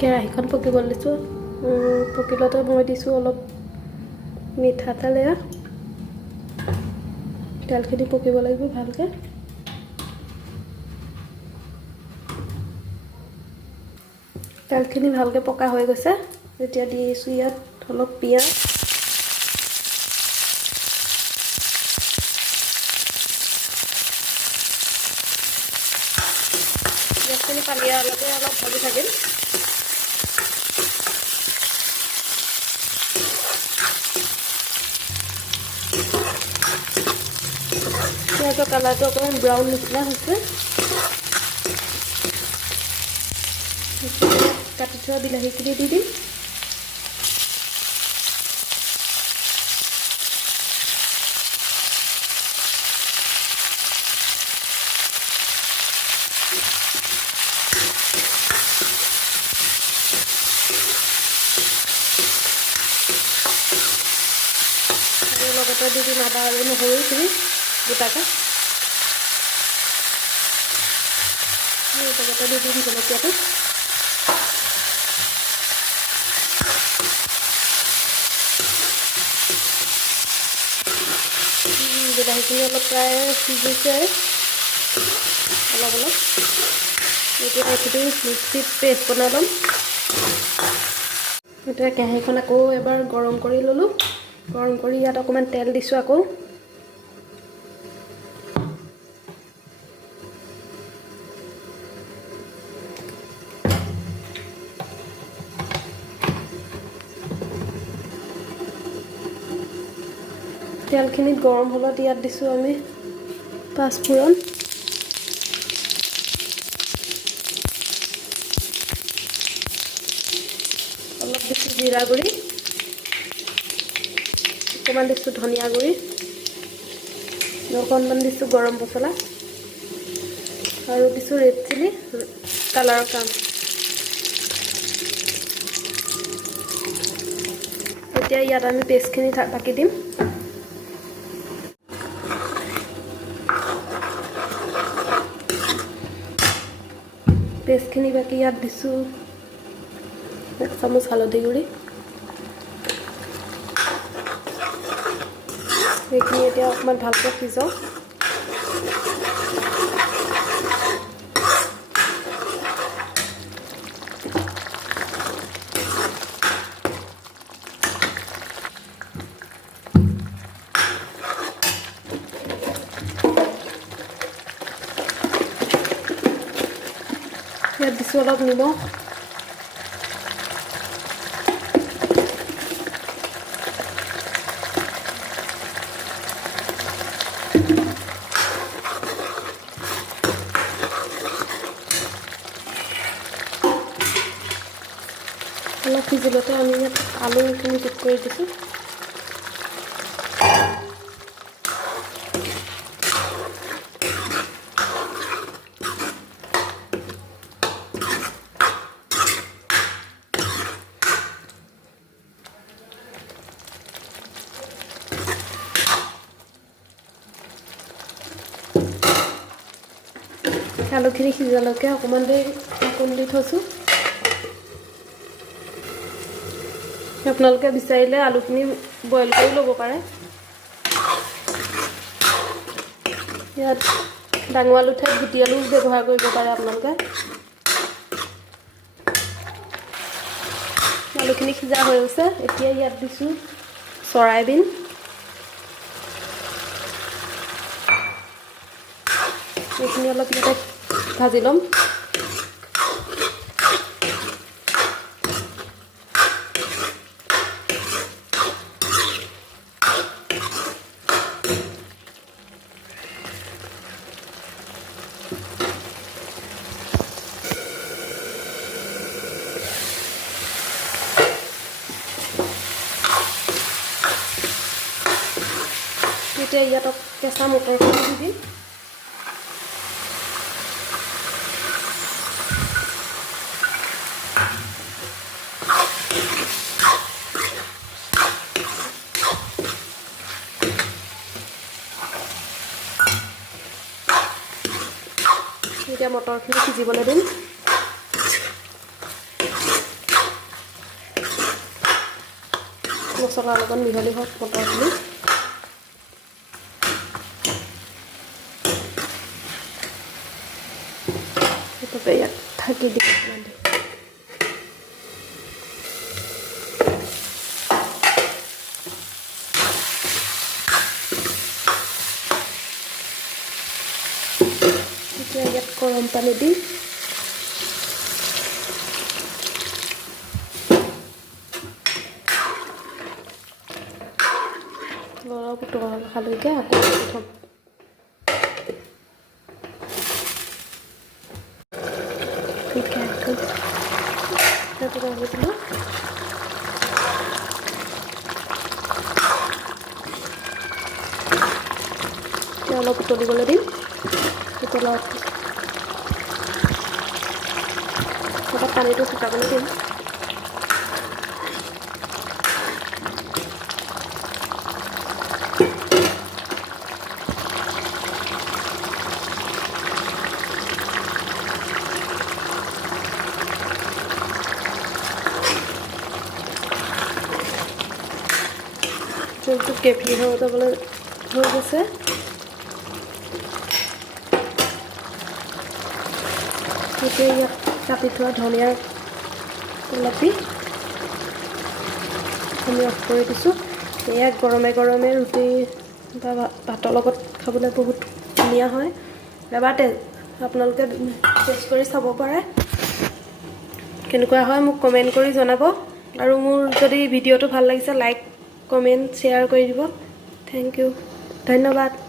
কেৰাহীখন পকিবলৈ দিছোঁ পকিলতে মই দিছোঁ অলপ মিঠাতেল এয়া তেলখিনি পকিব লাগিব ভালকৈ তেলখিনি ভালকৈ পকা হৈ গৈছে এতিয়া দিছোঁ ইয়াত অলপ পিঁয়াজ পিঁয়াজখিনি পানীয়ালৈকে অলপ ভাজি থাকিম পিঁয়াজৰ কালাৰটো অকণমান ব্ৰাউন নিচিনা হৈছে কাটি থোৱা বিলাহীখিনি দি দিম আৰু লগতে দি দিম আদা আৰু নহৰুখিনি গোটাকৈ লগতে দি দিম জলকীয়াটো বিলাহীখিনি অলপ প্ৰায় সিজিছে অলপ এতিয়া এইখিনি মিক্সিত পেষ্ট বনাই ল'ম এতিয়া কেৰাহীখন আকৌ এবাৰ গৰম কৰি ল'লোঁ গৰম কৰি ইয়াত অকণমান তেল দিছোঁ আকৌ তেলখিনিত গৰম হ'লত ইয়াত দিছোঁ আমি পাঁচফোৰণ অলপ দিছোঁ জিৰা গুড়ি অকণমান দিছোঁ ধনিয়া গুড়ি অকণমান দিছোঁ গৰম মছলা আৰু দিছোঁ ৰেড চিলি কালাৰৰ কাৰণে এতিয়া ইয়াত আমি পেষ্টখিনি বাকি দিম পেষ্টখিনি বাকি ইয়াত দিছোঁ 1 চামুচ হালধি গুড়ি এইখিনি এতিয়া অকণমান ভালকৈ সিজক ইয়াত দিছোঁ অলপ নিমখ অলপ সিজিলতে আমি ইয়াত আলুখিনি যোগ কৰি দিছোঁ আলুখিনি সিজালৈকে অকণমান দেৰি ঢাকোন দি থৈছোঁ আপোনালোকে বিচাৰিলে আলুখিনি বইল কৰি ল'ব পাৰে ইয়াত ডাঙৰ আলু ঠাইত গুটি আলু ব্যৱহাৰ কৰিব পাৰে আপোনালোকে আলুখিনি সিজা হৈ গৈছে এতিয়া ইয়াত দিছোঁ চয়াবিন এইখিনি অলপ ইয়াতে ভাজি ল'ম এতিয়া ইয়াত কেঁচা মটৰখিনি দি দিম এতিয়া মটৰখিনি সিজিবলৈ দিম মছলাৰ লগত মিহলি হওক মটৰখিনি। সেইটোকে ইয়াত ঢাকি দিম। এতিয়া ইয়াত গৰম পানী দিম। অলপ উতল খালৈকে আকৌ থ'ম। অলপ উতলিবলৈ দিম। উতলাত অলপ পানীটো শুকাবলৈ দিম। জোলটো গ্ৰেভি হৈ যাবলৈ হৈ গৈছে। এতিয়া ইয়াত কাটি থোৱা ধনিয়াৰ অলপি আমি অফ কৰি দিছোঁ। এয়া গৰমে গৰমে ৰুটি বা ভাতৰ লগত খাবলৈ বহুত ধুনীয়া হয়। এবাৰ আপোনালোকে টেষ্ট কৰি চাব পাৰে। কেনেকুৱা হয় মোক কমেণ্ট কৰি জনাব। আৰু মোৰ যদি ভিডিঅ'টো ভাল লাগিছে লাইক কমেণ্ট শ্বেয়াৰ কৰি দিব। থেংক ইউ, ধন্যবাদ।